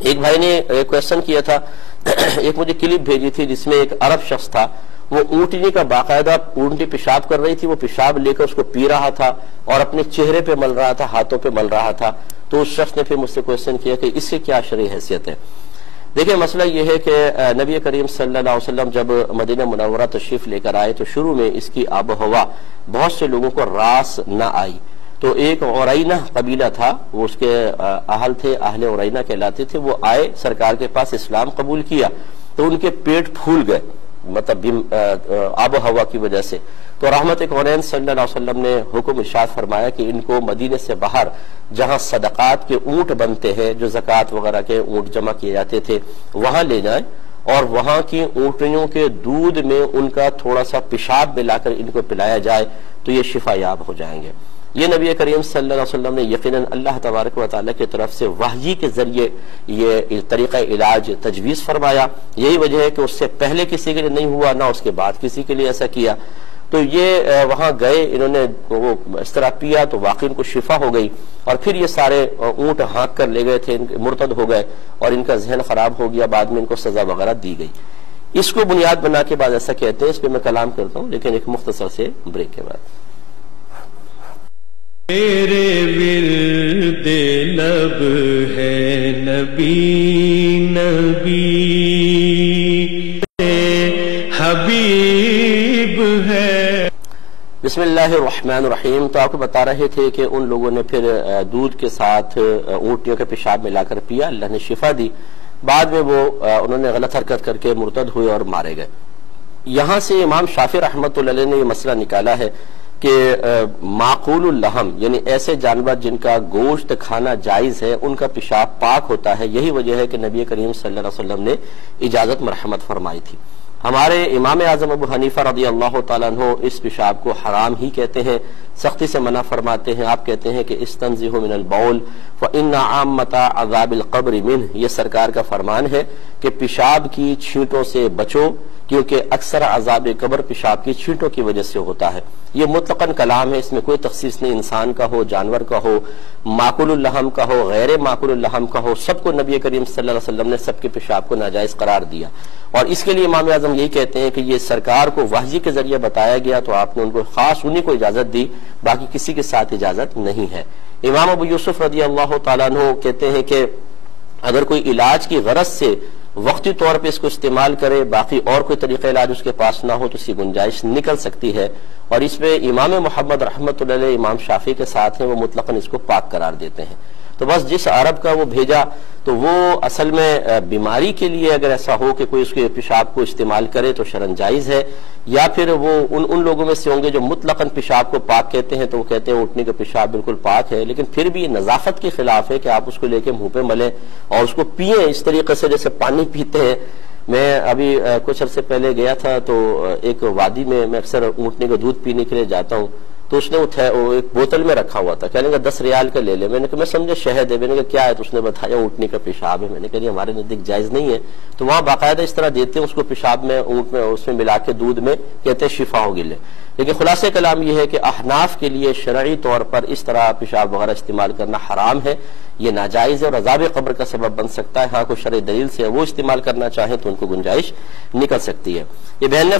ایک بھائی نے ایک کویسچن کیا تھا، ایک مجھے کلپ بھیجی تھی جس میں ایک عرب شخص تھا، وہ اونٹنی کا باقاعدہ اونٹنی پیشاب کر رہی تھی، وہ پیشاب لے کر اس کو پی رہا تھا اور اپنے چہرے پہ مل رہا تھا، ہاتھوں پہ مل رہا تھا. تو اس شخص نے پھر مجھ سے کویسچن کیا کہ اس سے کیا شرعی حیثیت ہے. دیکھیں مسئلہ یہ ہے کہ نبی کریم صلی اللہ علیہ وسلم جب مدینہ منورہ تشریف لے کر آئے تو شروع میں اس کی آب و ہوا بہت سے لوگوں کو راس نہ آئی. تو ایک عرینہ قبیلہ تھا، وہ اس کے اہل تھے، اہل عرینہ کہلاتے تھے، وہ آئے سرکار کے پاس، اسلام قبول کیا تو ان کے پیٹ پھول گئے، مطلب آب و ہوا کی وجہ سے. تو رحمت کونین صلی اللہ علیہ وسلم نے حکم ارشاد فرمایا کہ ان کو مدینے سے باہر جہاں صدقات کے اونٹ بنتے ہیں، جو زکوٰۃ وغیرہ کے اونٹ جمع کیے جاتے تھے، وہاں لے جائیں اور وہاں کی اونٹنیوں کے دودھ میں ان کا تھوڑا سا پیشاب ملا کر ان کو پلایا جائے تو یہ شفا یاب ہو جائیں گے. یہ نبی کریم صلی اللہ علیہ وسلم نے یقیناً اللہ تبارک و تعالیٰ کی طرف سے وحی کے ذریعے یہ طریقہ علاج تجویز فرمایا. یہی وجہ ہے کہ اس سے پہلے کسی کے لیے نہیں ہوا، نہ اس کے بعد کسی کے لیے ایسا کیا. تو یہ وہاں گئے، انہوں نے وہ اس طرح پیا تو واقعی ان کو شفا ہو گئی، اور پھر یہ سارے اونٹ ہانک کر لے گئے تھے، مرتد ہو گئے اور ان کا ذہن خراب ہو گیا، بعد میں ان کو سزا وغیرہ دی گئی. اس کو بنیاد بنا کے بعد ایسا کہتے ہیں، اس پہ میں کلام کرتا ہوں لیکن ایک مختصر سے بریک کے بعد. میرے ورد لب ہے نبی نبی حبیب ہے. بسم اللہ الرحمن الرحیم. تو آپ کو بتا رہے تھے کہ ان لوگوں نے پھر دودھ کے ساتھ اونٹنیوں کے پیشاب ملا کر پیا، اللہ نے شفا دی. بعد میں وہ انہوں نے غلط حرکت کر کے مرتد ہوئے اور مارے گئے. یہاں سے امام شافعی رحمۃ اللہ علیہ نے یہ مسئلہ نکالا ہے کہ معقول اللحم یعنی ایسے جانور جن کا گوشت کھانا جائز ہے ان کا پیشاب پاک ہوتا ہے. یہی وجہ ہے کہ نبی کریم صلی اللہ علیہ وسلم نے اجازت مرحمت فرمائی تھی. ہمارے امام اعظم ابو حنیفہ رضی اللہ تعالیٰ عنہ اس پیشاب کو حرام ہی کہتے ہیں، سختی سے منع فرماتے ہیں. آپ کہتے ہیں کہ استنزہوا من البول فإن عامة عذاب القبر منہ، یہ سرکار کا فرمان ہے کہ پیشاب کی چھینٹوں سے بچو کیونکہ اکثر عذاب قبر پیشاب کی چھینٹوں کی وجہ سے ہوتا ہے. یہ مطلقاً کلام ہے، اس میں کوئی تخصیص نہیں، انسان کا ہو، جانور کا ہو، معقول اللحم کا ہو، غیر معقول اللحم کا ہو، سب کو نبی کریم صلی اللہ علیہ وسلم نے سب کے پیشاب کو ناجائز قرار دیا. اور اس کے لیے امام اعظم یہی کہتے ہیں کہ یہ سرکار کو وحی کے ذریعے بتایا گیا تو آپ نے ان کو خاص انہی کو اجازت دی، باقی کسی کے ساتھ اجازت نہیں ہے. امام ابو یوسف رضی اللہ تعالیٰ عنہ کہتے ہیں کہ اگر کوئی علاج کی غرض سے وقتی طور پہ اس کو استعمال کرے، باقی اور کوئی طریقہ علاج اس کے پاس نہ ہو تو اس کی گنجائش نکل سکتی ہے. اور اس میں امام محمد رحمۃ اللہ علیہ امام شافعی کے ساتھ ہیں، وہ مطلقاً اس کو پاک قرار دیتے ہیں. تو بس جس عرب کا وہ بھیجا تو وہ اصل میں بیماری کے لیے اگر ایسا ہو کہ کوئی اس کے پیشاب کو استعمال کرے تو شرعاً جائز ہے، یا پھر وہ ان لوگوں میں سے ہوں گے جو مطلقاً پیشاب کو پاک کہتے ہیں تو وہ کہتے ہیں اٹھنے کا پیشاب بالکل پاک ہے، لیکن پھر بھی یہ نظافت کے خلاف ہے کہ آپ اس کو لے کے منہ پہ ملیں اور اس کو پئیں اس طریقے سے جیسے پانی پیتے ہیں. میں ابھی کچھ عرصے پہلے گیا تھا تو ایک وادی میں اکثر اونٹنے کا دودھ پینے کے لیے جاتا ہوں، تو اس نے وہ ایک بوتل میں رکھا ہوا تھا، کہنے کا 10 ریال کا لے لے. میں نے کہا میں سمجھے شہد ہے، میں نے کہا کیا ہے، تو اس نے بتایا اونٹنے کا پیشاب ہے. میں نے کہا ہمارے نزدیک جائز نہیں ہے. تو وہاں باقاعدہ اس طرح دیتے ہیں اس کو پیشاب میں، اونٹ میں اس میں ملا کے دودھ میں، کہتے ہیں شفا ہوگی لے. لیکن خلاصہ کلام یہ ہے کہ احناف کے لیے شرعی طور پر اس طرح پیشاب وغیرہ استعمال کرنا حرام ہے، یہ ناجائز ہے اور عذاب قبر کا سبب بن سکتا ہے. ہاں کوئی شرعی دلیل سے وہ استعمال کرنا چاہیں تو ان کو گنجائش نکل سکتی ہے. یہ بہن نے